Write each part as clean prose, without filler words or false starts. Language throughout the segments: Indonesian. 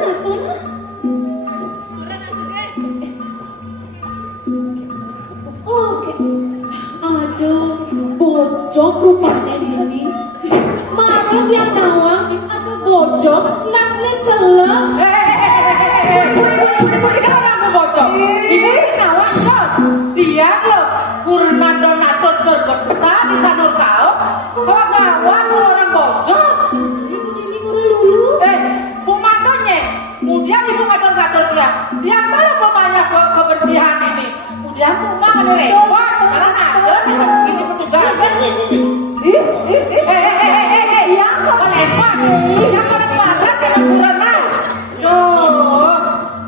atun. Oke. Aduh, bojok rupanya ini. Marah tiap nawang, aduh bojok, nasnya seleng. Orang bocor. Ini nawang kok. Dia loh kurma donatur terbesar di sanur kau. Kau nawang orang bocor. Ibu ini ngurah lulu. Bumandonya. Kemudian ibu ngadon-ngadon dia. Dia kalau pemanya kebersihan ini. Kemudian rumah ada lewat. Sekarang ada ini petugas. Dia kok lewat. Dia kok lewat dengan kurana.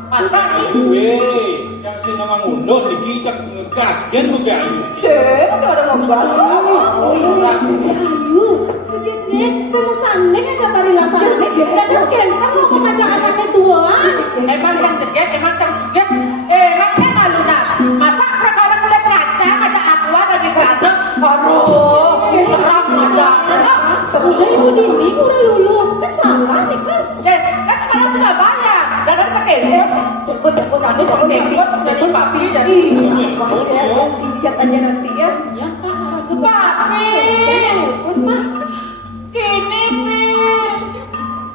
Masa sih? Yang si nama ngundut dikicak ngegas gen begayu. Masih ada ngegas. Ayu, kejadian selesai aja bari lasane. Dadas genteng kok ngajak anaknya tua. Emang yang jeget, emang yang seget. Emangnya malu nak. Masa perkara mulai kaca ngajak aku ada di sana. Aduh, serang aja. Udah ibu Dini udah lulu, kan salah nih kan. Kan salah sudah banyak. Dan ada pakai Bukan jangan ngikut jadi papi jadi. Dilihat aja nanti ya. Ya Pak, Papi. Sini pi.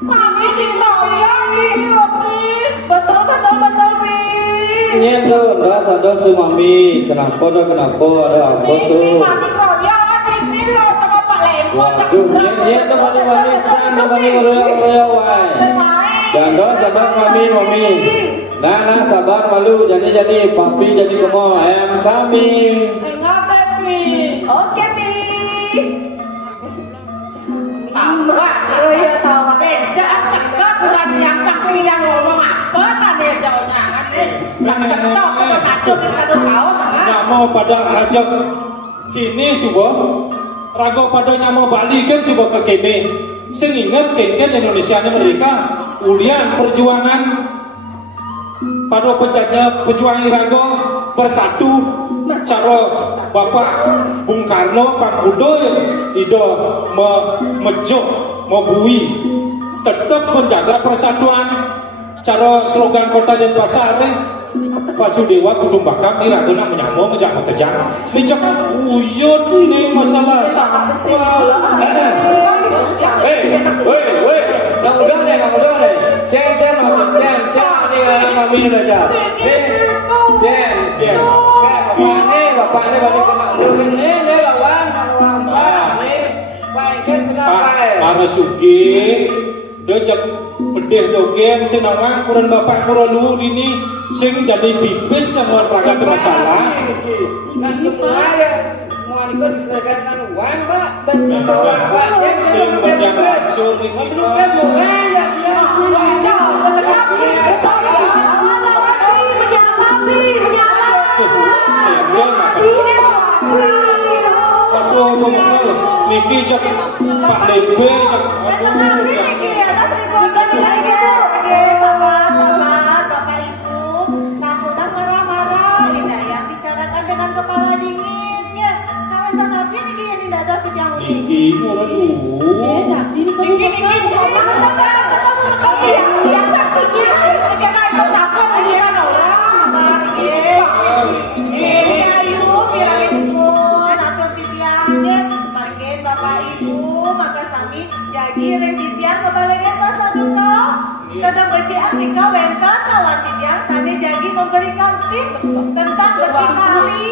Mami si Roya sih pi. Betul pi. Ini tuh, ada si mami. Kenapa ada apa tuh? Ini Mami Roya, ini loh sama Pak Lempo. Waduh, ini tuh mami sana mami udah wai. Dan mami. Nah sabar malu jadi papi jadi kemo kami. Enggak pi. Oke pi. Tawa. Oh iya tawa. Beda teka kurang yang kasih yang ngomong apa tadi jauhnya kan. Langsung tok mengatur di satu tahun. Nyamo pada rajak kini subuh. Rago pada nyamo Bali kan subuh ke kini. Sing ingat kengken Indonesia ini mereka ulian perjuangan pada pejuang Irago bersatu cara Bapak Bung Karno Pak Budo itu mejuk membui tetap menjaga persatuan cara slogan Kota Denpasar Pak Sudewa Kudung Bakam Irago nak menyambung menjaga kejang dicek uyut ini masalah sampah Nang udah deh. Cen mami udah jauh. Cen. Ini bapaknya balik kena urun ini lawan. Nih, baikkan kenapa? Para sugi, dojak pedih dogen senawang kurang bapak kurang lu ini sing jadi pipis sama olahraga bermasalah. Nah semua itu diselesaikan dengan uang, Pak. Sing banyak langsung ini. Niki cek Pak Lembe cek Niki orang dulu. Jadi ini jadi rengkitian kepala desa sadukau sedang berciak tika wenta kawan titian sani jadi memberikan tips tentang beti kali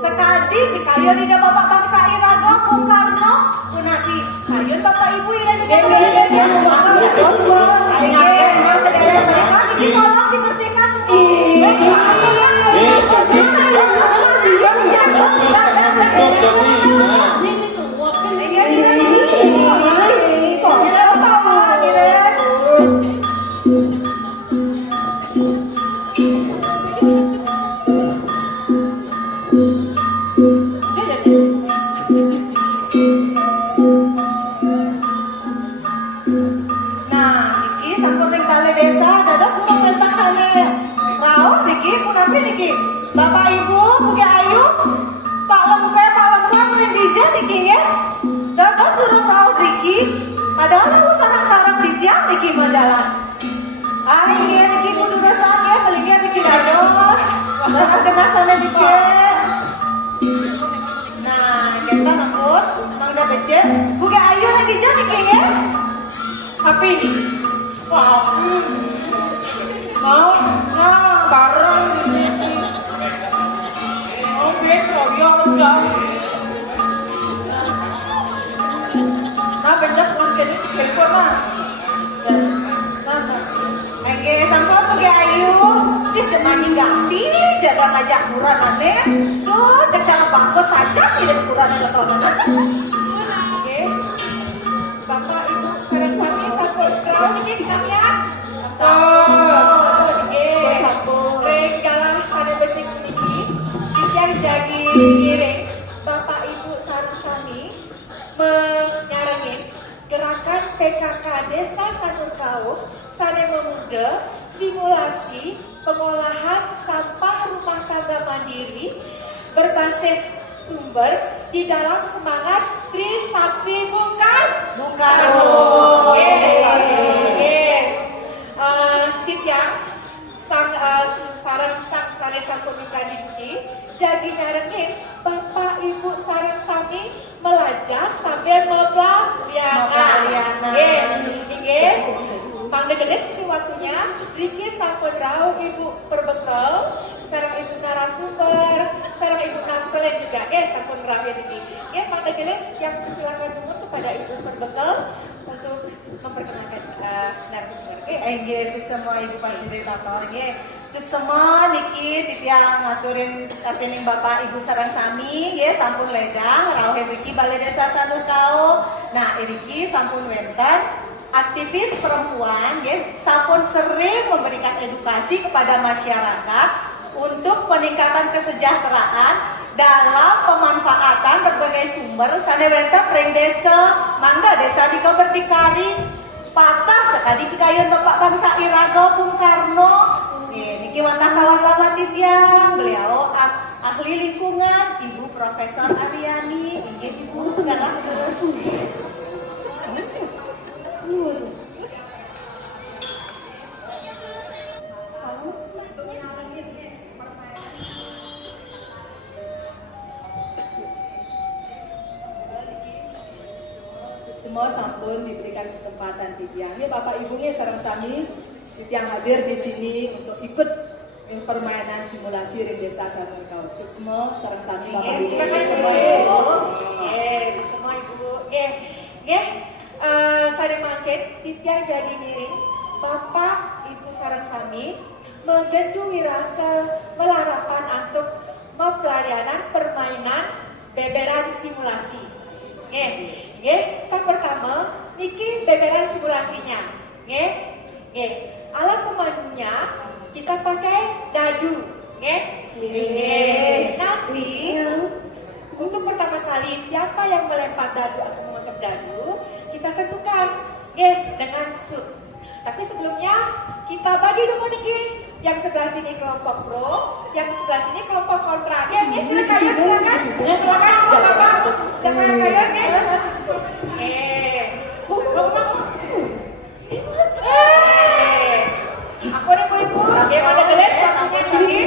sekadi di kayon ida bapak bangsa Irago Bung Karno punapi kayon bapak ibu ida di kayon mereka di kolam dibersihkan Bapak Ibu, Buya Ayu, Pak Lempe kemudian DJ niki ya. Dados durung raos niki, padahal aku sarang-sarang DJ niki mah jalan. Ini Niki kudu rasanya palingnya Niki dados. Mana kena sana becek. Nah, kita nampun, mang udah becek. Buka ayu lagi jo Niki ya. Tapi mau bareng mau bento ya udah nah becak mungkin bento mah Oke, sampai pergi ayu. Tis cemani ganti, jaga ngajak murah aneh. Tuh, cek cara bangkos saja tidak kurang ada tahun. oke bapak ibu sareng sami sampun kraon iki kalian rek jalan pada bersih niki disiar jagi ngiring bapak ibu sareng sami menyarangi gerakan PKK Desa Sanurkau sare memuda simulasi pengolahan sampah rumah tangga mandiri berbasis sumber di dalam semangat Trisakti Bung Karno. Titiang sareng sang sare sampun mikadi jadi narengin bapak ibu sareng sami melajak sambil mempelajana. Nggih. Pangdegelis itu waktunya Riki sampun rawuh ibu perbekal sareng ibu narasumber sareng ibu nampelen juga sampun rawuh iki. Nggih pangdegelis yang silakan dulu kepada ibu perbekal untuk memperkenalkan narasumber. Suk semua ibu fasilitator suk semua niki titiang ngaturin kapening bapak ibu sareng sami sampun ledang rawuh Riki Balai Desa Sanurkau. Nah Riki sampun wenten aktivis perempuan sampun sering memberikan edukasi kepada masyarakat untuk peningkatan kesejahteraan dalam pemanfaatan berbagai sumber sanewenta pring desa mangga desa di berdikari patah sekali kekayaan Bapak Bangsa Iraga Bung Karno. Niki mantah kawan lama titiang beliau ahli lingkungan Ibu Profesor Ariani Ibu Galang Semua sampun diberikan kesempatan titiangnya Bapak Ibunya sareng sami titiang hadir di sini untuk ikut permainan simulasi ring Desa Sanurkau. Semua sareng sami Bapak Ibu. Semua ibu. Sare mangken titiang jadi miring bapak ibu sareng sami menggendu wirasa melarapan untuk mempelayanan permainan beberan simulasi. Kan pertama niki beberan simulasinya. Alat pemandunya kita pakai dadu. Nanti untuk pertama kali siapa yang melempar dadu atau mengucap dadu kita tentukan dengan shoot. Tapi sebelumnya kita bagi dulu niki yang sebelah sini kelompok pro, yang sebelah sini kelompok kontra. Silakan bapak, siapa yang kaya aku nih ibu, pada geles waktunya sini.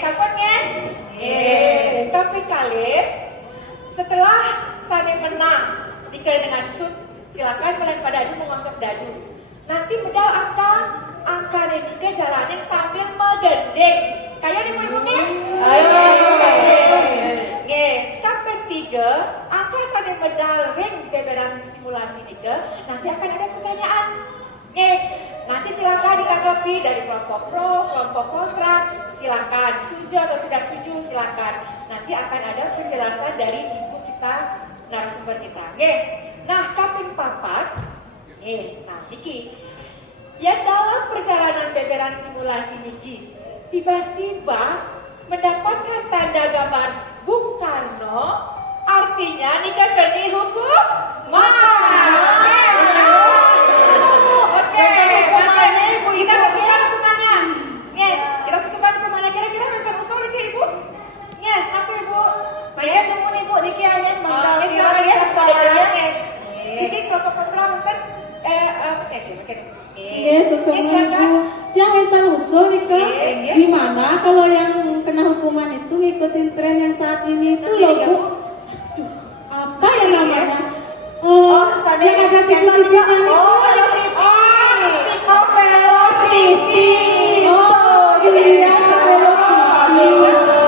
Sampun ya. Tapi kalian setelah Sane menang dikali dengan shoot, silakan melempar dadu mengoncok dadu. Nanti medal angka dan juga jalanin sambil menggendeng. Kayak nih ibu nih. Sampai 3 angka Sane medal ring beberan simulasi nika. Nanti akan ada pertanyaan. Nanti silakan ditanggapi dari kelompok pro, kelompok kontra. Silakan setuju atau tidak setuju silakan. Nanti akan ada penjelasan dari ibu kita narasumber kita. Nah kaping papat. Nah niki ya dalam perjalanan beberan simulasi niki tiba-tiba mendapatkan tanda gambar Bung Karno, artinya nikah geni hukum kita tentukan hukumannya. Kita tentukan hukumannya kira-kira memang usul lagi ibu. Apa ibu? Banyak nemu nih bu niki anen mandal kira-kira soalnya. Jadi kelompok kontra mungkin oke. Nggih, sukses silakan. Ibu. Yang mental usul nih Kak. Nggih. Gimana kalau yang kena hukuman itu ngikutin tren yang saat ini itu loh Bu? Aduh, apa ya namanya? Sadar yang ada yang sisi-sisinya tadinya. nih. Oh, velocity. Oh, velocity. Oh iya, velocity.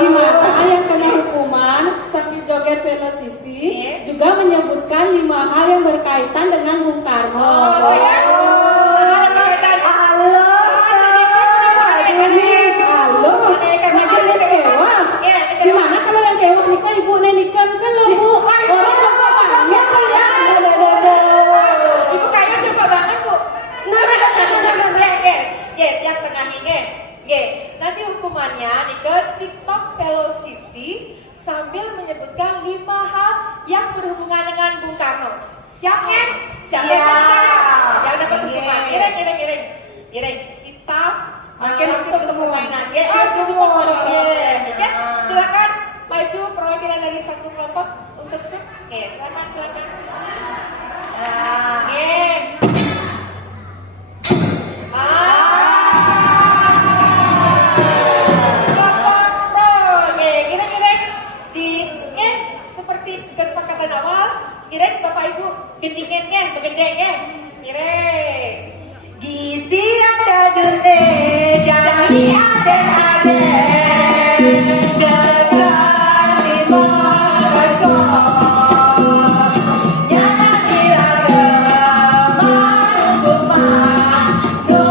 Gimana yang kena hukuman sambil joget velocity juga menyebutkan 5 hal yang berkaitan dengan Bung Karno. Oh ya. Halo, majelis kewah. Gimana kalau yang kewah nikah ibu nenikan kan lo Bu? Orang bapaknya ya. Ibu kayaknya coba banget, Bu. Yang tengah ini, nanti hukumannya nih ke TikTok Velocity sambil menyebutkan 5 hal yang berhubungan dengan Bung Karno. Siap ya? Siap. Yang dapat hukuman. Giring. Kita Makin langsung ke ketemu. permainan. Silakan maju perwakilan dari satu kelompok untuk shoot. Silakan. Seperti kesepakatan awal, Giring Bapak Ibu gendingannya, begendengnya, Giring. Gizi ada dene, jadi aden-aden. Jangan dimarahkan. Jangan diragam, hukuman. No.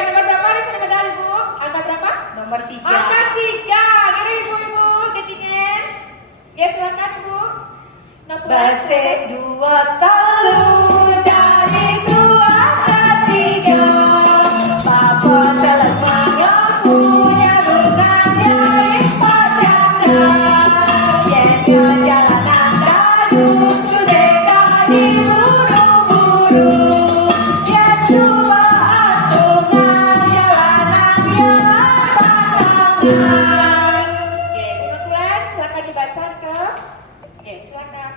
Nomor berapa di sini medali Bu? Angka berapa? Nomor 3. Angka 3. Gini ibu-ibu gendingan. Silakan Ibu. Base 2 tahun dari 2 ke 3. Papa telah punya bunganya lipat ganda. Yenyo jalanan daduk sudah diburu-buru. Ya coba atungan jalanan yang tantangan. Kebetulan silakan dibaca ke. Silakan.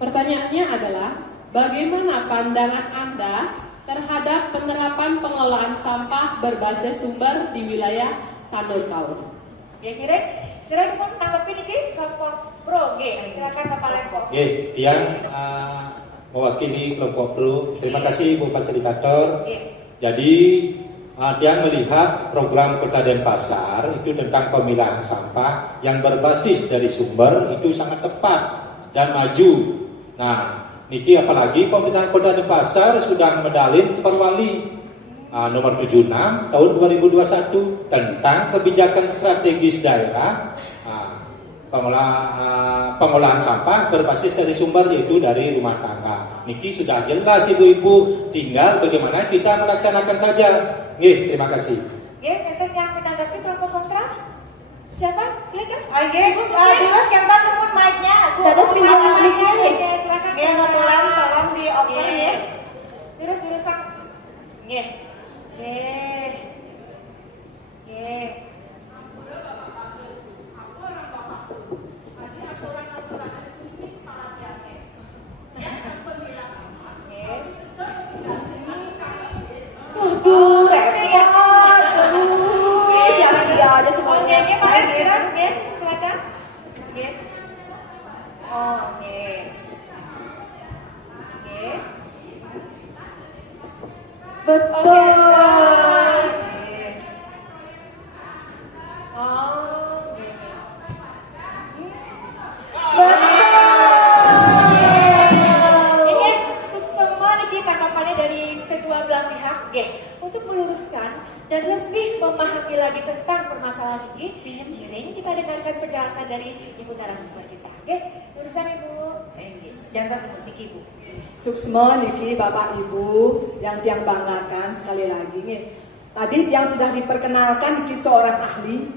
Pertanyaannya adalah, bagaimana pandangan Anda terhadap penerapan pengelolaan sampah berbasis sumber di wilayah Sandokaun? Giring. Silakan Ibu tanggapin ini kelompok Bro. Silakan Bapak Lempo. Tiang mewakili kelompok Pro. Terima kasih Bu Fasilitator. Jadi Tiang melihat program Kota Denpasar itu tentang pemilahan sampah yang berbasis dari sumber itu sangat tepat dan maju. Nah, niki apalagi pemerintahan Kota Denpasar sudah medalin Perwali nomor 76 tahun 2021 tentang kebijakan strategis daerah pengolahan sampah berbasis dari sumber yaitu dari rumah tangga. Niki sudah jelas ibu-ibu, tinggal bagaimana kita melaksanakan saja. Nggih, terima kasih. Nanti yang menanggapi kelompok kontra. Siapa? Silakan. Ibu, terus yang tunggu mic-nya. Terus pinjam mic-nya. Silakan. Notulen tolong di open ya. Terus sang. Sia-sia aja semuanya. Silakan. Betul. Ini semua nih tanggapannya dari kedua belah pihak, untuk meluruskan dan lebih memahami lagi tentang permasalahan ini kita dengarkan penjelasan dari Ibu narasumber kita, Urusan Ibu. Jangan seperti Ibu. Suksma niki Bapak Ibu yang tiang banggakan sekali lagi nih. Tadi yang sudah diperkenalkan di seorang ahli,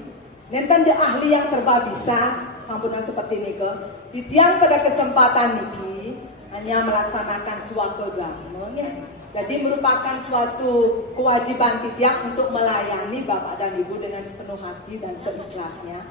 nenten dia ahli yang serba bisa, sampunan seperti ini ke. Titiang pada kesempatan niki hanya melaksanakan suatu dharma, ya. Jadi merupakan suatu kewajiban titiang untuk melayani Bapak dan Ibu dengan sepenuh hati dan seikhlasnya.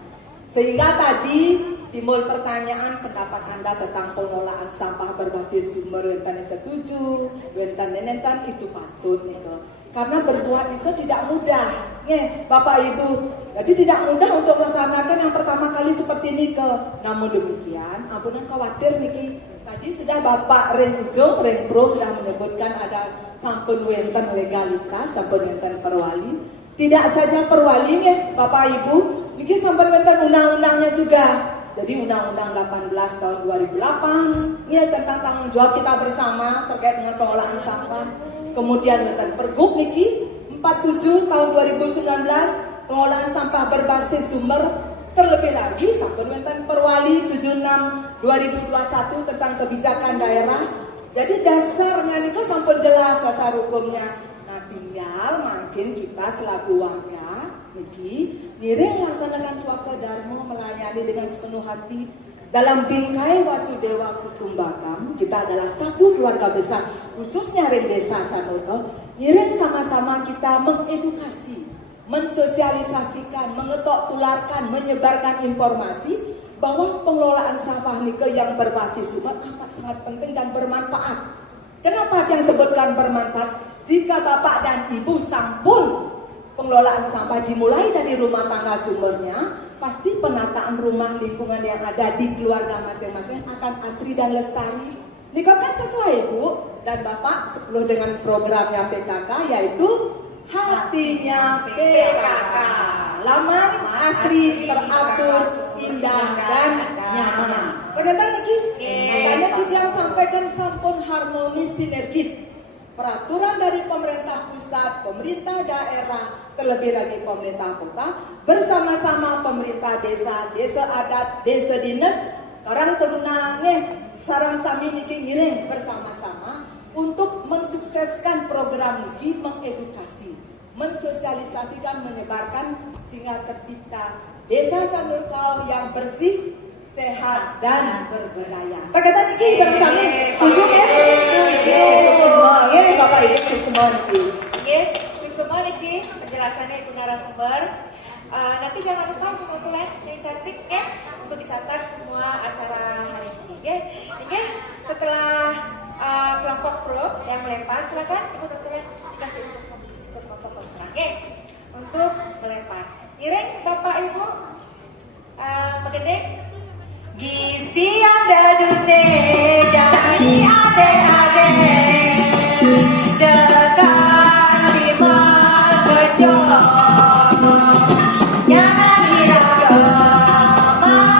Sehingga tadi timbul pertanyaan pendapat Anda tentang pengelolaan sampah berbasis sumber, wenten setuju, wenten nenten itu patut nih ke. Karena berbuat itu tidak mudah, nih Bapak Ibu. Jadi tidak mudah untuk melaksanakan yang pertama kali seperti ini ke. Namun demikian, ampunan khawatir niki. Tadi sudah Bapak Renjo, Renpro sudah menyebutkan ada sampun wenten legalitas, sampun wenten perwali. Tidak saja perwali nih Bapak Ibu, niki sampun wenten undang-undangnya juga. Jadi Undang-Undang 18 tahun 2008 ini tentang tanggung jawab kita bersama terkait dengan pengelolaan sampah. Kemudian wenten Pergub niki 47 tahun 2019 pengelolaan sampah berbasis sumber. Terlebih lagi sampun wenten Perwali 76 2021 tentang kebijakan daerah. Jadi dasarnya niku sampun jelas dasar hukumnya. Nah tinggal makin kita selaku warga niki ngiring laksanakan suaka dharma melayani dengan sepenuh hati. Dalam bingkai Wasudewa Kutumbakam, kita adalah satu keluarga besar, khususnya Ring Desa Sanurko. Ngiring sama-sama kita mengedukasi, mensosialisasikan, mengetok tularkan, menyebarkan informasi bahwa pengelolaan sampah nike yang berbasis sumber amat sangat penting dan bermanfaat. Kenapa yang sebutkan bermanfaat? Jika Bapak dan Ibu sampun pengelolaan sampah dimulai dari rumah tangga sumbernya, pasti penataan rumah lingkungan yang ada di keluarga masing-masing akan asri dan lestari. Niko kan sesuai Bu dan Bapak 10 dengan programnya PKK yaitu hatinya PKK. Lamar asri, teratur, indah dan nyaman. Ternyata niki, makanya kita yang sampaikan sampun harmonis sinergis. Peraturan dari pemerintah pusat, pemerintah daerah, terlebih lagi pemerintah kota, bersama-sama pemerintah desa, desa adat, desa dinas, karang terunangnya, sarang sami niki ngiring bersama-sama untuk mensukseskan program niki, mengedukasi, mensosialisasikan, menyebarkan sehingga tercipta desa Sanurkau yang bersih, sehat dan berbudaya. Bagaimana niki sarang sami? Setuju ya? Semua, ya Bapak Ibu semua niki. Semua niki penjelasannya itu narasumber. Nanti jangan lupa semua tulen yang cantik ya untuk dicatat semua acara hari ini. Ya, setelah kelompok pro yang melempar, silakan Ibu tulen dikasih untuk kelompok kontra. Untuk melempar. Iring Bapak Ibu, Megede. Gizi ada dune jadi adek-adek dekat lima kejo jangan diraga malu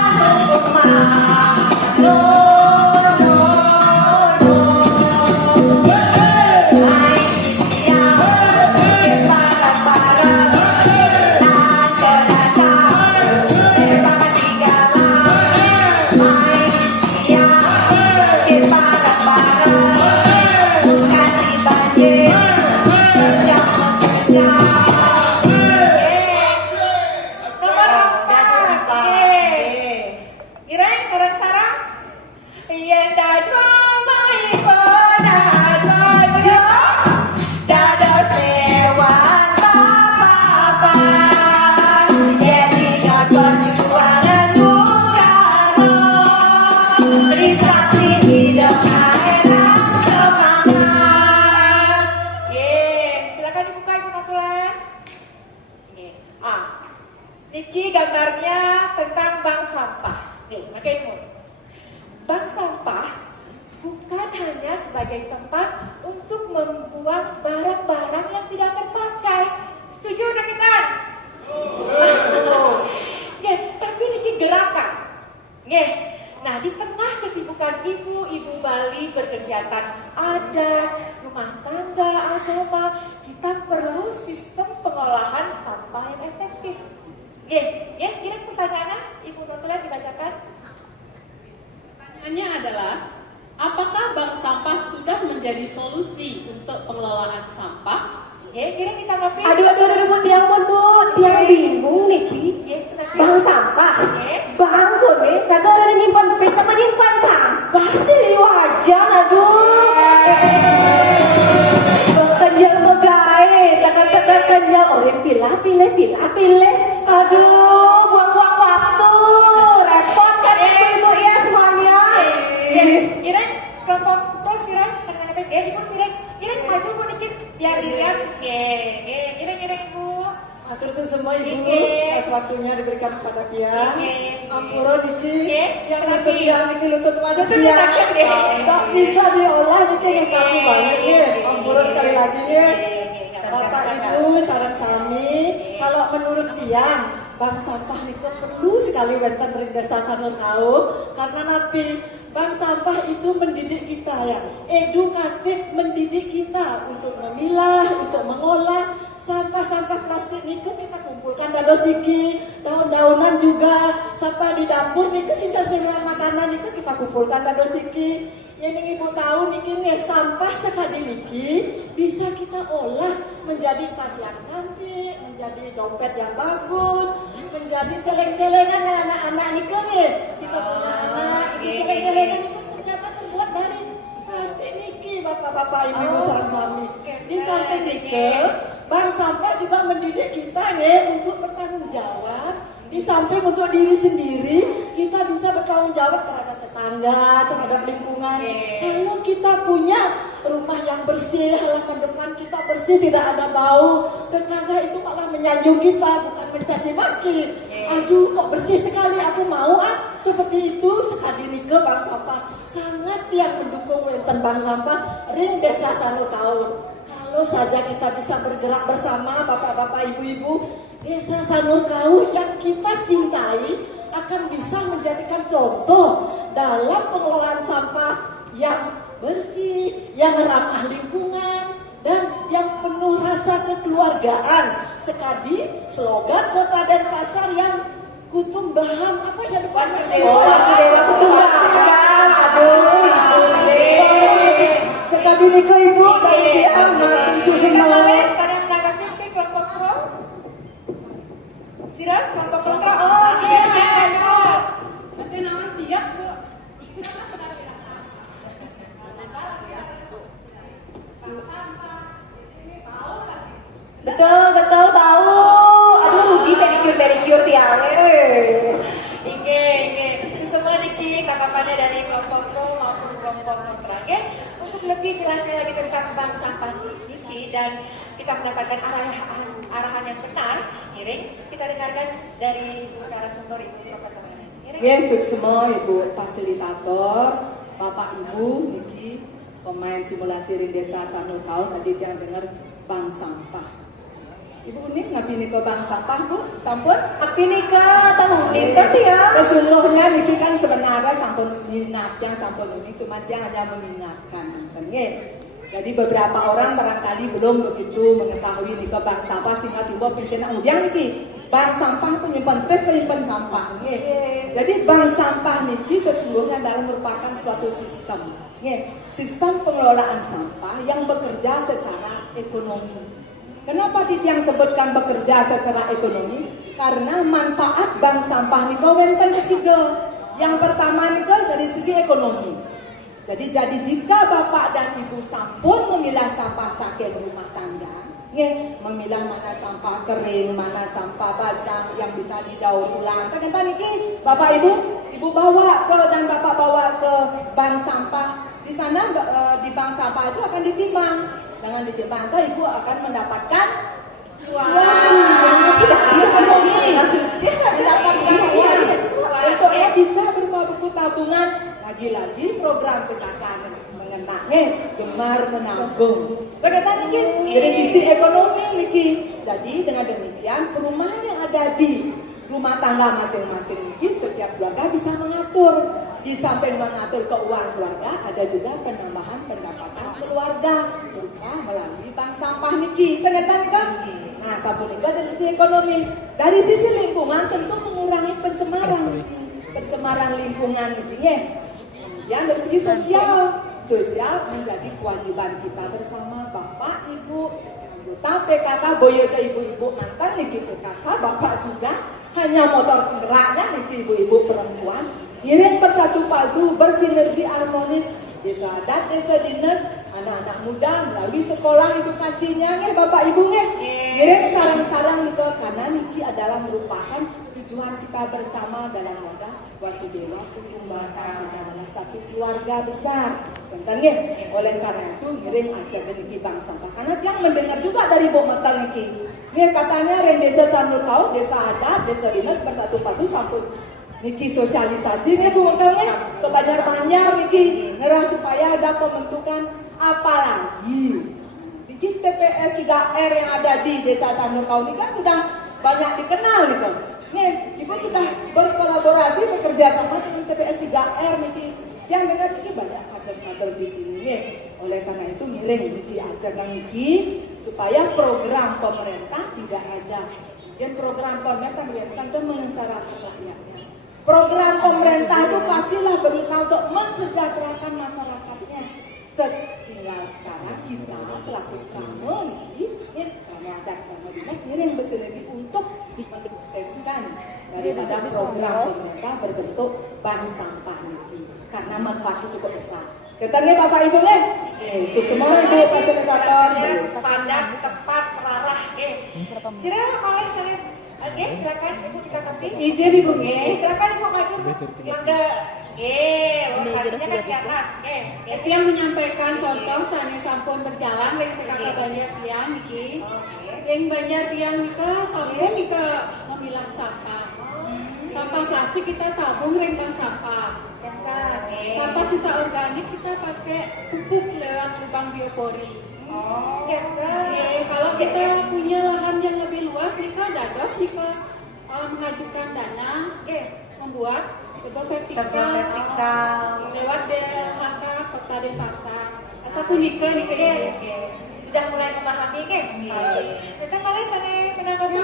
Niki gambarnya tentang bank sampah. Nih, makanya bank sampah bukan hanya sebagai tempat untuk membuang barang-barang yang tidak terpakai. Setuju rekan? Tapi niki gerakan. Nah di tengah kesibukan ibu Bali berkegiatan adat, rumah tangga, agama, kita perlu sistem pengolahan sampah yang efektif. Kira pertanyaannya Ibu Notulen dibacakan. Pertanyaannya adalah, apakah bank sampah sudah menjadi solusi untuk pengelolaan sampah? Kira ditanggapi. Aduh, Bu Tiang pun Bu. Tiang bingung Niki. Bang sampah. Bang kone, kagak ada nyimpan pesta menyimpan sampah sih wajar, aduh. Kenjal megae, takkan kenjal orang pilih. Aduh, buang-buang waktu. Repot kan ibu ya semuanya. Kira kelompok pro sirai karena apa ya ibu sirai. Kira maju Bu dikit biar dilihat. Kira ibu. Atur semua ibu, Oke. pas waktunya diberikan kepada Tiang. Oke. Ampura Diki, Oke. yang lutut Tiang Niki lutut Lutut lansia, lansia. tak bisa diolah Niki yang kaku banget nih. Ampura sekali lagi nih. Bapak Ibu, sarang sami, kalau menurut Tiang, Bank sampah itu perlu sekali wonten ring desa Sanur Kau, karena napi bank sampah itu mendidik kita ya, edukatif mendidik kita untuk memilah, untuk mengolah sampah-sampah plastik niku kita kumpulkan dado siki, daun-daunan juga, sampah di dapur niku sisa-sisa makanan itu kita kumpulkan dado siki. Yang ibu tahu niki nih sampah sekali niki bisa kita olah menjadi tas yang cantik, menjadi dompet yang bagus, menjadi celeng-celengan anak-anak niki nih. Kita punya anak, ini celeng-celengan itu ternyata terbuat dari plastik niki, bapak-bapak, ibu-ibu sareng sami. Di samping niki, bank sampah juga mendidik kita nih untuk bertanggung jawab. Di samping untuk diri sendiri, kita bisa bertanggung jawab terhadap tetangga, terhadap lingkungan. Kalau kita punya rumah yang bersih, halaman depan kita bersih, tidak ada bau, tetangga itu malah menyanjung kita, bukan mencaci maki. Aduh, kok bersih sekali, aku mau seperti itu. Sekali nike bank sampah sangat yang mendukung wonten bank sampah ring desa Sanur Kau. Kalau saja kita bisa bergerak bersama bapak-bapak, ibu-ibu, desa Sanur Kau yang kita cintai akan bisa menjadikan contoh dalam pengelolaan sampah yang bersih, yang ramah lingkungan, dan yang penuh rasa kekeluargaan. Sekali slogan Kota Denpasar yang kutumbaham apa ya depan Wasudewa kutumbaham. Aduh, sekali niko ibu dari Tiang matur susun Ada menanggapi ke kelompok pro? Siram, kelompok kontra. Oh, Siap, Bu. Betul bau. Aduh, rugi pedicure Tiang. Inge. Itu semua niki tanggapannya dari kelompok pro maupun kelompok kontra. Untuk lebih jelasnya lagi tentang bank sampah niki dan kita mendapatkan arahan yang benar, Iring, kita dengarkan dari narasumber Ibu Profesor Iring. Yes, semua ibu fasilitator, bapak ibu niki pemain simulasi ring desa Sanur Kau tadi yang dengar bank sampah. Ibu unik ngapi niko bank sampah bu, sampun? Tapi nikah tahu nikah ya. Sesungguhnya niki kan sebenarnya sampun minat, yang sampun unik cuma dia hanya mengingatkan, kan? Jadi beberapa orang barangkali belum begitu mengetahui niko bank sampah sehingga tiba pikir yang niki bank sampah penyimpan sampah. Jadi bank sampah niki sesungguhnya adalah merupakan suatu sistem, sistem pengelolaan sampah yang bekerja secara ekonomi. Kenapa Tiang sebutkan bekerja secara ekonomi? Karena manfaat bank sampah niko wonten ketiga. Yang pertama niko dari segi ekonomi. Jadi jika bapak dan ibu sampun memilah sampah saking rumah tangga, memilah mana sampah kering, mana sampah basah yang bisa didaur ulang. Kan niki bapak ibu bawa ke dan bapak bawa ke bank sampah. Di sana di bank sampah itu akan ditimbang. Dengan ditimbang itu ibu akan mendapatkan uang. Mendapatkan uang. Bentuknya bisa berupa buku tabungan. Lagi-lagi program kita akan mengenaknya gemar menabung. Ternyata niki dari sisi ekonomi niki. Jadi dengan demikian perumahan yang ada di rumah tangga masing-masing niki setiap keluarga bisa mengatur. Di samping mengatur keuangan keluarga, ada juga penambahan pendapatan keluarga berupa melalui bank sampah niki. Ternyata kan? Nah, sampun niki dari sisi ekonomi. Dari sisi lingkungan tentu mengurangi pencemaran lingkungan niki. Kemudian dari segi sosial menjadi kewajiban kita bersama bapak, ibu, anggota PKK Boyoja ibu-ibu mantan niki PKK, bapak juga hanya motor penggeraknya niki ibu-ibu perempuan. Ngiring bersatu padu bersinergi harmonis desa adat, desa dinas, anak-anak muda melalui sekolah edukasinya nih bapak ibu nih. Ngiring sarang-sarang gitu karena niki adalah merupakan tujuan kita bersama dalam wadah Wasudewa Kumbhaka adalah satu keluarga besar. Tentangnya oleh karena itu ngiring aja niki bang sampah. Karena yang mendengar juga dari Bu Metal niki. Nih katanya reng desa Sanur Kau, desa adat, desa dinas bersatu padu sampun niki sosialisasi nih Bu Metalnya ke Banjar-Banjar niki ngerah supaya ada pembentukan apalagi niki TPS 3R yang ada di desa Sanur Kau ini kan sudah banyak dikenal nih. Nih, ibu sudah berkolaborasi bekerja sama dengan TPS 3R niki. Yang dengar niki banyak kader-kader di sini nih. Oleh karena itu ngiring niki aja niki supaya program pemerintah tidak aja. Dan program pemerintah itu menyengsarakan rakyatnya. Program pemerintah itu pastilah berusaha untuk mensejahterakan masyarakatnya. Tinggal sekarang kita selaku Kramo niki, Kramo adat Kramo dinas ngiring bersinergi untuk mensukseskan daripada program pemerintah berbentuk bank sampah niki karena manfaatnya cukup besar. Ketanya Bapak Ibu nih, sukses semua Ibu fasilitator. Padat, tepat, terarah. Silakan oleh saya. Oke, silakan Ibu ditanggapi. Izin Ibu nggih. Silakan Ibu maju. Yang ada selanjutnya kan di atas. Itu yang menyampaikan contoh sanes sampun berjalan dari PKK Banjar Tiang niki. Yang Banjar Tiang nika sampun nika memilah sampah. Sampah plastik kita tabung ring bank sampah. Sampah sisa organik kita pakai pupuk lewat lubang biopori. Kalau kita punya lahan yang lebih luas nika dados nika mengajukan dana membuat tebel vertikal lewat DLHK Kota Denpasar. Asa punika nika sudah mulai memahami kan? Kita mulai sana menanggapi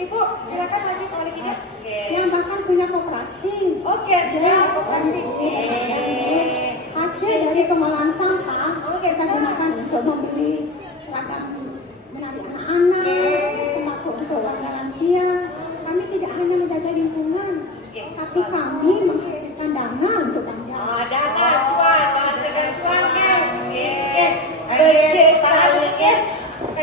Ibu, silakan maju oleh kita. Yang bahkan punya koperasi. Oke, ya, koperasi. Hasil dari pengolahan sampah kita gunakan untuk membeli seragam menarik anak-anak, sembako untuk warga lansia. Kami tidak hanya menjaga lingkungan, tapi kami menghasilkan dana untuk Banjar. Dana cuan, menghasilkan cuan kan? Bersih sekali ya.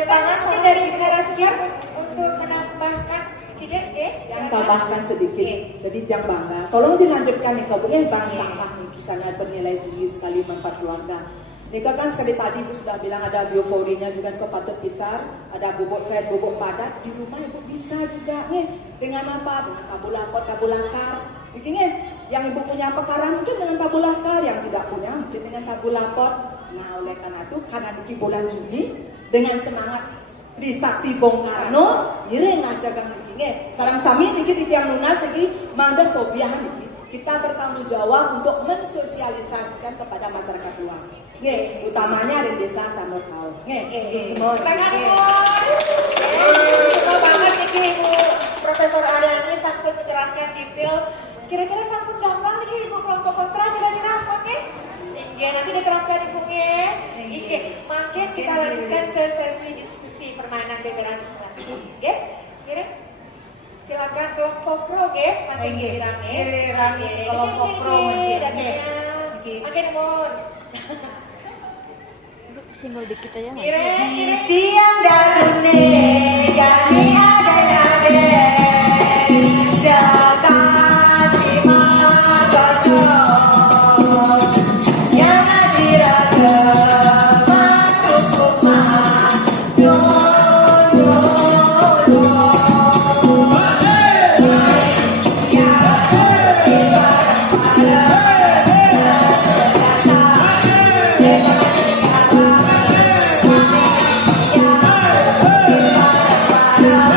Tangan dari generasi yang untuk menambahkan tidak yang tambahkan sedikit. Jadi yang bangga. Tolong dilanjutkan nih kau punya bank sampah nih karena bernilai tinggi sekali manfaat keluarga. Nika kan sekali tadi Ibu sudah bilang ada bioforinya juga kau patut pisar, ada bubuk cair, bubuk padat di rumah Ibu bisa juga nih dengan apa? Dengan tabulakar. Begini yang Ibu punya pekaran mungkin dengan tabulakar, yang tidak punya mungkin dengan tabulakor. Nah oleh karena itu karena di bulan Juni dengan semangat Trisakti Bung Karno, ngiring aja kang niki. Sarang sami niki tiang lunas niki mangga sobiah niki. Kita bertanggung jawab untuk mensosialisasikan kepada masyarakat luas. Nggih, utamanya di desa Sanur Kau. Nggih, semua. Suka banget niki Ibu Profesor Adani sampai menjelaskan detail. Kira-kira sampun gampang niki Ibu kelompok kontra kira-kira apa nggih? Nggih, nanti diterapkan Ibu nggih. Nggih, makin kita lanjutkan ke sesi diskusi permainan beberan simulasi. Nggih, kira silakan kelompok pro nggih, makin giliran kelompok pro makin mun. Single dikit aja nggak? Kira Siang dan dunia, jadi ada dekat di mata yang dirada masuk rumah. Para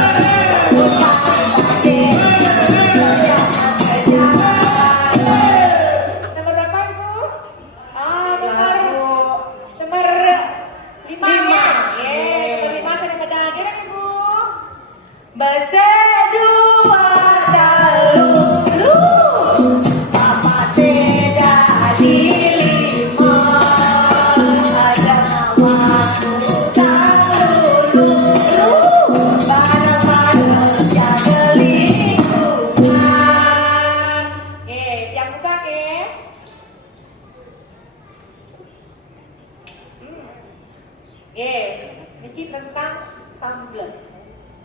Oke, ini tentang tumbler.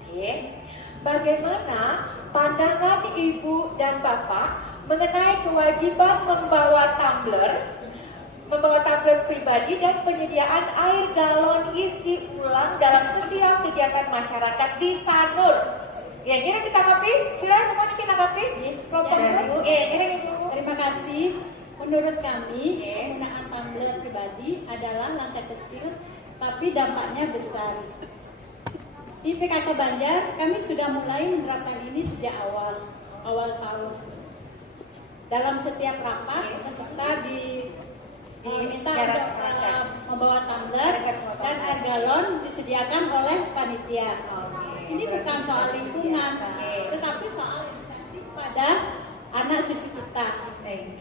Oke, bagaimana pandangan ibu dan bapak mengenai kewajiban membawa tumbler pribadi dan penyediaan air galon isi ulang dalam setiap kegiatan masyarakat di Sanur. Ya, kira kita tanggapi, silakan semuanya kita tanggapi. Kelompok ibu, kira ibu. Terima kasih. Menurut kami, penggunaan tumbler pribadi adalah langkah kecil, tapi dampaknya besar. Di PKK Banjar, kami sudah mulai menerapkan ini sejak awal tahun. Dalam setiap rapat, peserta diminta untuk membawa tumbler dan air galon disediakan oleh panitia. Ini bukan soal lingkungan, tetapi soal edukasi pada anak cucu kita.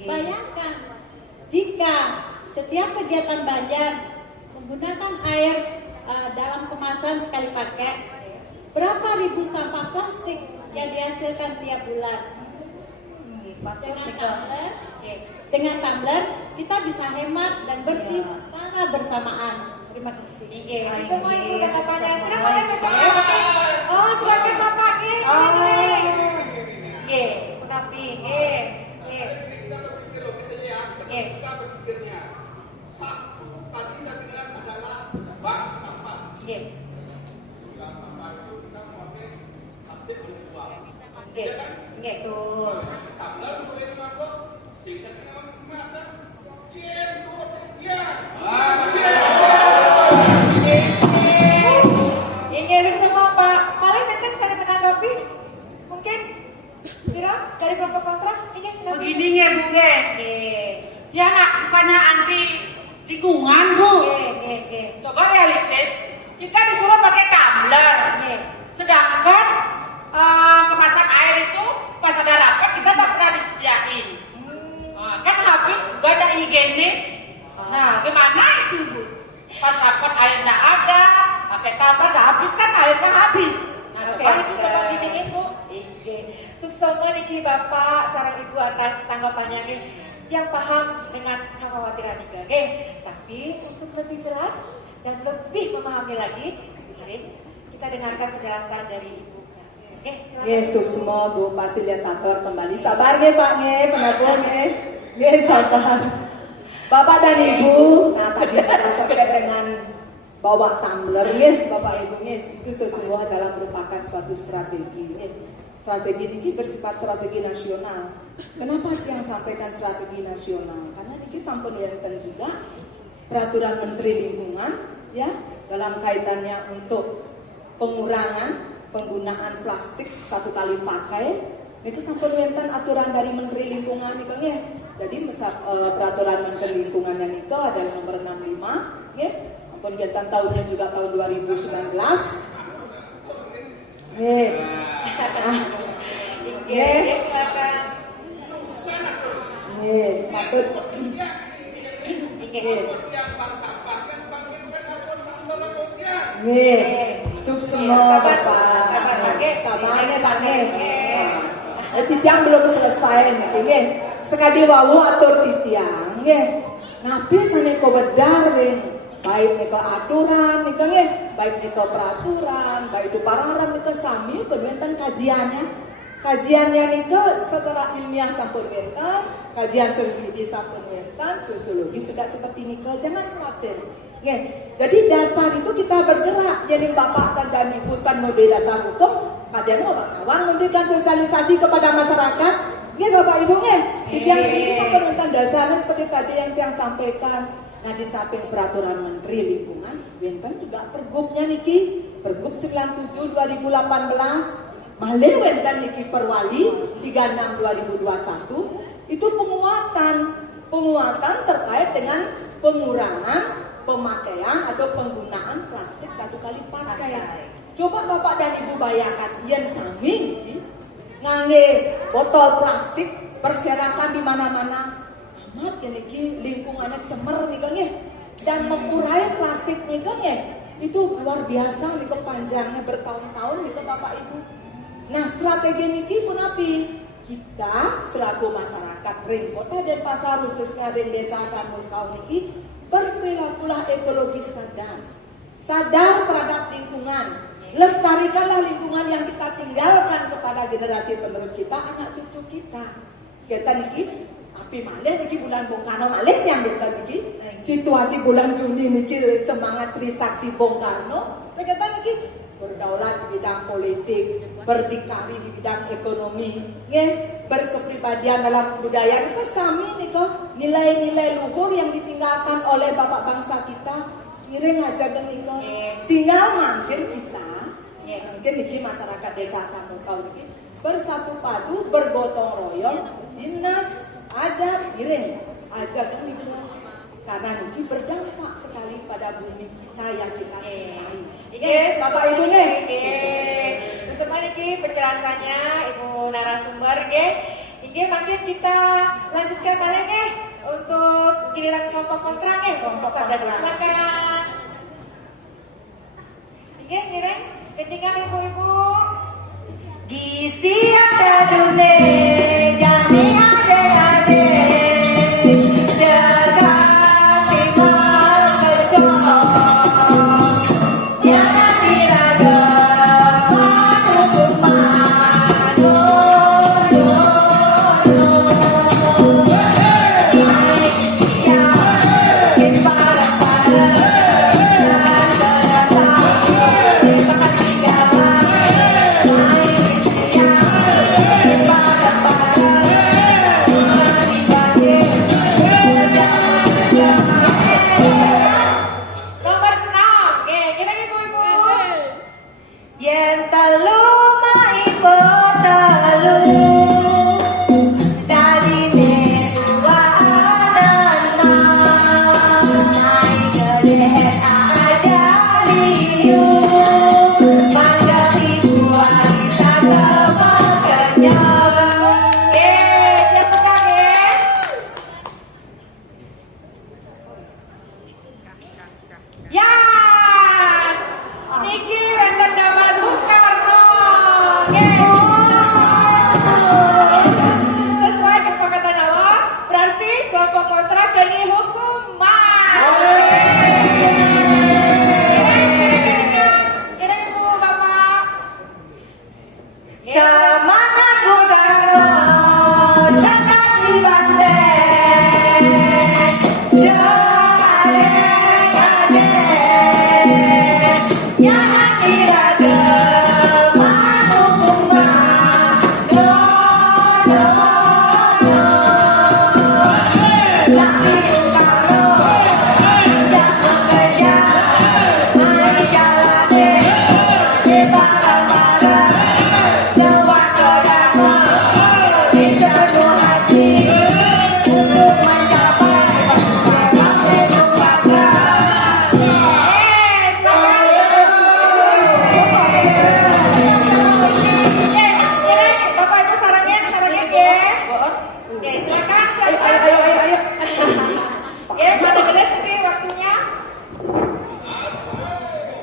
Bayangkan jika setiap kegiatan Banjar menggunakan air dalam kemasan sekali pakai, berapa ribu sampah plastik yang dihasilkan tiap bulan? Dengan tumbler kita bisa hemat dan bersih secara bersamaan. Terima kasih. Semua ibu dan bapaknya silakan bapaknya. Tapi kita berpikirnya satu tadi saya bilang adalah bank sampah. Bank sampah itu kita memakai plastik untuk dibuang. Ya kan? Betul. Tumbler boleh masuk, singkatnya orang kemasan, cendol, ya. Ini semua Pak. Paling mungkin saya menanggapi. Mungkin Sira dari kelompok kontra ingin menanggapi. Begini ya Bu Ge. Ya nggak bukannya anti lingkungan Bu. Coba realistis, kita disuruh pakai tumbler. Sedangkan kemasan air itu pas ada rapat kita tak pernah disediain. Kan habis juga ada higienis. Nah gimana itu Bu? Pas rapat air nggak ada, pakai tumbler nggak habis kan airnya habis. Nah coba itu coba gini Bu. Semua niki Bapak, sarang Ibu atas tanggapannya nih yang paham dengan kekhawatiran Nika. Tapi untuk lebih jelas dan lebih memahami lagi, mari kita dengarkan penjelasan dari Ibu. Yesus semua Bu fasilitator kembali. Sabar nge Pak nge, penabung nge sabar. Bapak dan Ibu, nah tadi sudah terkait dengan bawa tumbler nge, Bapak Ibu nge, itu sesungguhnya adalah merupakan suatu strategi nge. Strategi ini bersifat strategi nasional. Kenapa yang sampaikan strategi nasional? Karena ini sampun enten juga peraturan Menteri Lingkungan ya dalam kaitannya untuk pengurangan penggunaan plastik satu kali pakai. Itu sampun enten aturan dari Menteri Lingkungan itu ya. Jadi peraturan Menteri Lingkungannya itu adalah nomor 65 ya. Ampun enten tahunnya juga tahun 2019. Patut. Cuk semua Bapak. Sabarnya Pak Titiang belum selesai nih. Sekali wawu atur titiang. Nabi sana ko bedar baik nih ke aturan nih baik nih ke peraturan baik itu pararan nih ke sami kemudian kajiannya nih ke secara ilmiah sampun benten kajian studi sampun benten sosiologi sudah seperti ini ke jangan khawatir jadi dasar itu kita bergerak jadi bapak dan ibu tan mode dasar hukum kadang kawan memberikan sosialisasi kepada masyarakat Bapak Ibu yang ini sampun benten dasarnya seperti tadi yang sampaikan. Nah di samping peraturan Menteri Lingkungan, benten juga pergubnya niki, Pergub 97 2018, malih benten niki Perwali 36 2021, itu penguatan terkait dengan pengurangan pemakaian atau penggunaan plastik satu kali pakai. Coba Bapak dan Ibu bayangkan, yang sami ngangge botol plastik berserakan di mana-mana. Amat ya niki lingkungannya cemer nih kan dan mengurai plastik nih kan itu luar biasa nih panjangnya bertahun-tahun nih Bapak Ibu. Nah strategi niki pun api kita selaku masyarakat ring kota dan pasar khususnya ring desa Sanur Kau niki berperilakulah ekologis sadar sadar terhadap lingkungan. Lestarikanlah lingkungan yang kita tinggalkan kepada generasi penerus kita, anak cucu kita. Kita niki, api malih niki bulan Bung Karno malih yang kita niki. Situasi bulan Juni niki semangat Trisakti Bung Karno. Kita niki berdaulat di bidang politik, berdikari di bidang ekonomi, berkepribadian dalam budaya. Itu sami niko nilai-nilai luhur yang ditinggalkan oleh bapak bangsa kita. Ngiring aja niko. Tinggal mungkin kita, mungkin niki masyarakat desa Sanurkau niki bersatu padu, bergotong royong, dinas, adat, ngiring aja niko. Karena niki berdampak sekali pada bumi kita yang kita cintai. Bapak Ibu nih. Terus semua niki penjelasannya Ibu narasumber nggih. Nggih makin kita lanjutkan balik nggih untuk giliran kelompok kontra nggih. Kelompok ada silakan. Nggih ngiring gendingan Ibu-ibu. Gizi ada dune, jani ade-ade, jaga timur kecok, jangan diraga, madu madu, Nomor 6. Nggih, kita Ibu-ibu. yen telu maipo telu dadine dua anana ai gede aja liu mangga dua kita kemakannya Siap buka nggih. Ya. Niki wonten gambar Bung Karno. Nggih. Sesuai kesepakatan awal, berarti kelompok kontra jadi hukuman. Kira Ibu Bapak. semangat Bung Karno sangat dibanding jare-jare jangan diraga manu kumah no no no tapi Bung Karno tidak bekerja mari jalani di barang-barang sebuah kodama di sebuah hati untuk mencapai sampai lupakan. Bapak Ibu sarangnya nggih. Nggih, silakan. Ayo. Nggih, mana gelas ini waktunya?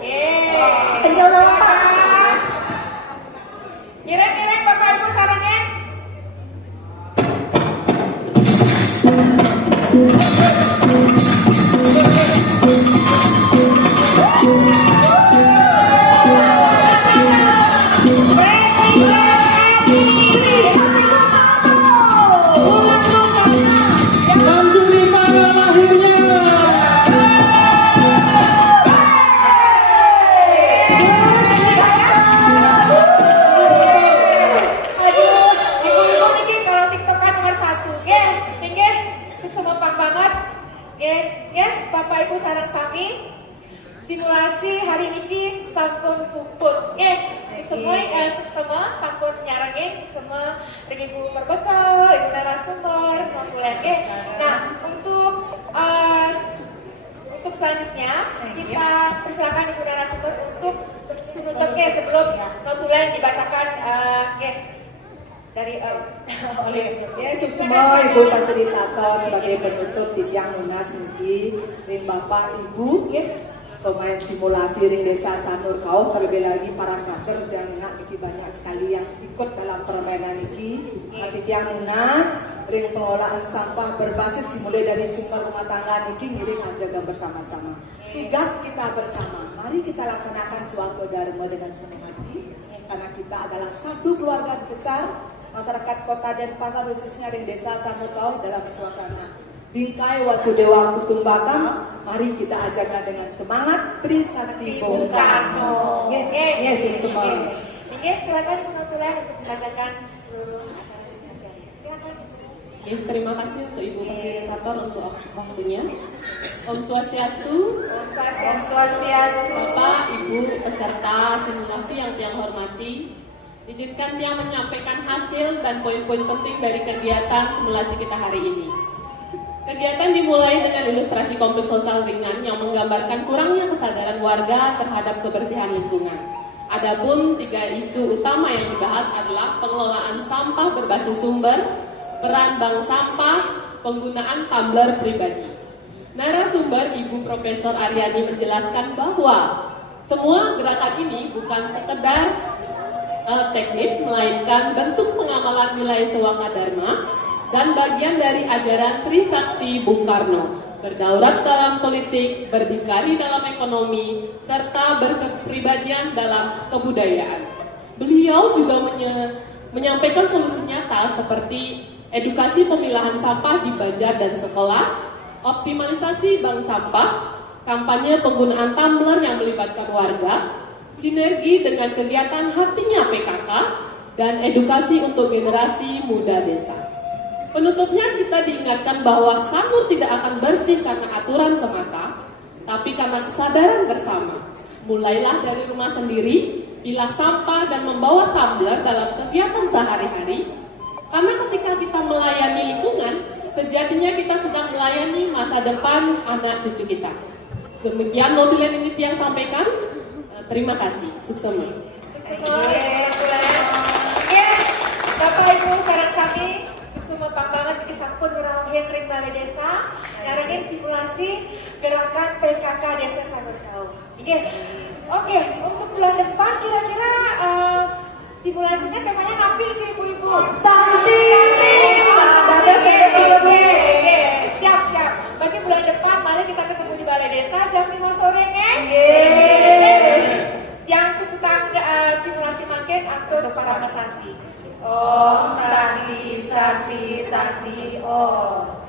Nggih. Ngiring Bapak Ibu sarangnya. Manjurita lahirnya. Aduh, Ibu-ibu niki kalau TikTokan nomor 1. Nggih, nggih. Semua pang banget. Nggih, Bapak Ibu sareng sami. Simulasi hari ini sampun puput. Nggih, semua sampun nyarengin semua Ibu berbekal, Ibu narasumber, semua kuliah. Nggih. Nah, untuk selanjutnya kita persilakan Ibu narasumber untuk penutupnya sebelum notulen dibacakan dari oleh Ya, semua Ibu fasilitator sebagai penutup di tiang Munas niki, ring Bapak Ibu, ya, pemain simulasi ring Desa Sanurkau, terlebih lagi para kader dan niki banyak sekali yang ikut dalam permainan niki. Di tiang Munas, ring pengelolaan sampah berbasis dimulai dari sumber rumah tangga niki ngiring jaga bersama-sama. Tugas kita bersama, mari kita laksanakan suatu dharma dengan sepenuh hati, karena kita adalah satu keluarga besar masyarakat kota Denpasar khususnya ring desa Samukau dalam suasana Bingkai Wasudewa Kutumbakam. Mari kita ajarkan dengan semangat Trisakti Bung Karno. Yesus semua. Silakan penonton untuk membacakan seluruh acara kita. Silakan. Terima kasih untuk Ibu Fasilitator untuk waktunya. Om Swastiastu. Om Swastiastu. Bapak, Ibu, peserta simulasi yang Tiang hormati, izinkan Tiang menyampaikan hasil dan poin-poin penting dari kegiatan simulasi kita hari ini. Kegiatan dimulai dengan ilustrasi konflik sosial ringan yang menggambarkan kurangnya kesadaran warga terhadap kebersihan lingkungan. Adapun 3 isu utama yang dibahas adalah pengelolaan sampah berbasis sumber, peran bank sampah, penggunaan tumbler pribadi. Narasumber Ibu Profesor Aryani menjelaskan bahwa semua gerakan ini bukan sekedar teknis, melainkan bentuk pengamalan nilai Sewaka Dharma dan bagian dari ajaran Trisakti Bung Karno, berdaulat dalam politik, berdikari dalam ekonomi, serta berkepribadian dalam kebudayaan. Beliau juga menyampaikan solusi nyata seperti edukasi pemilahan sampah di bazar dan sekolah, optimalisasi bank sampah, kampanye penggunaan tumbler yang melibatkan warga, sinergi dengan kegiatan hatinya PKK, dan edukasi untuk generasi muda desa. Penutupnya kita diingatkan bahwa Sanur tidak akan bersih karena aturan semata, tapi karena kesadaran bersama. Mulailah dari rumah sendiri, pilah sampah dan membawa tumbler dalam kegiatan sehari-hari. Karena ketika kita melayani lingkungan, sejatinya kita sedang melayani masa depan anak cucu kita. Demikian notulen ini yang sampaikan. Terima kasih. Sukses. Bapak Ibu saran kami semua banget di sampun ngerawahin ring balai desa, ngarangin simulasi gerakan PKK desa Samukau. Oke, untuk bulan depan kira-kira simulasinya temanya nampil ke ibu-ibu. Siap. Berarti bulan depan mari kita ketemu di balai desa jam 5 sore yang tentang simulasi makin atau para santi. Om Sakti Om. Sakti Om.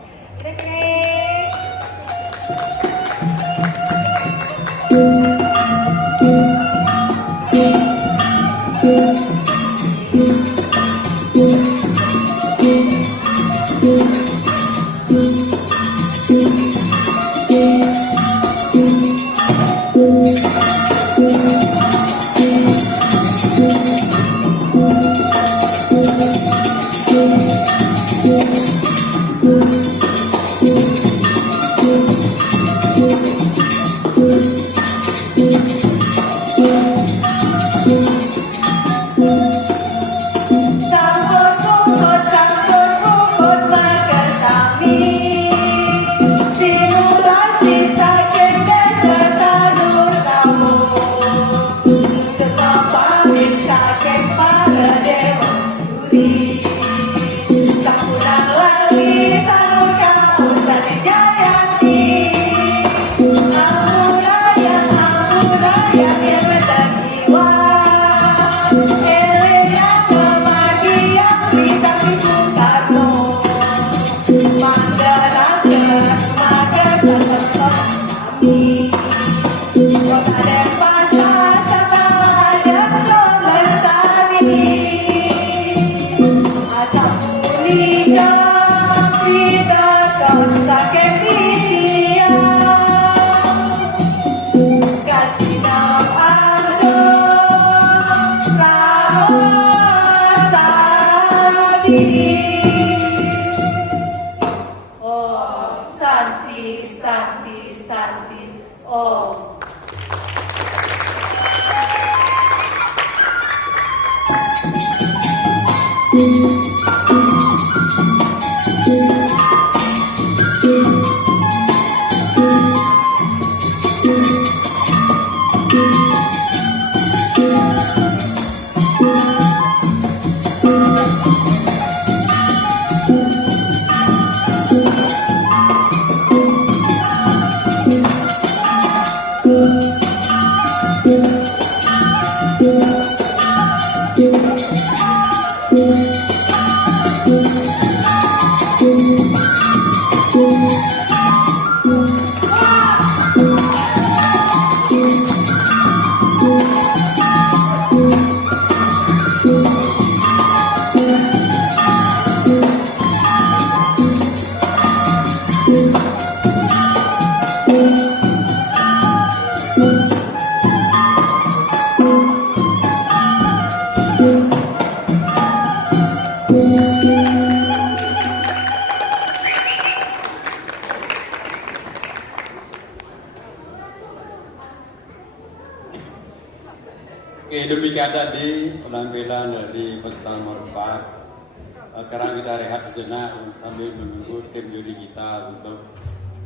demikian tadi penampilan dari peserta nomor 4. Sekarang kita rehat sejenak sambil menunggu tim juri kita untuk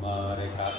merekap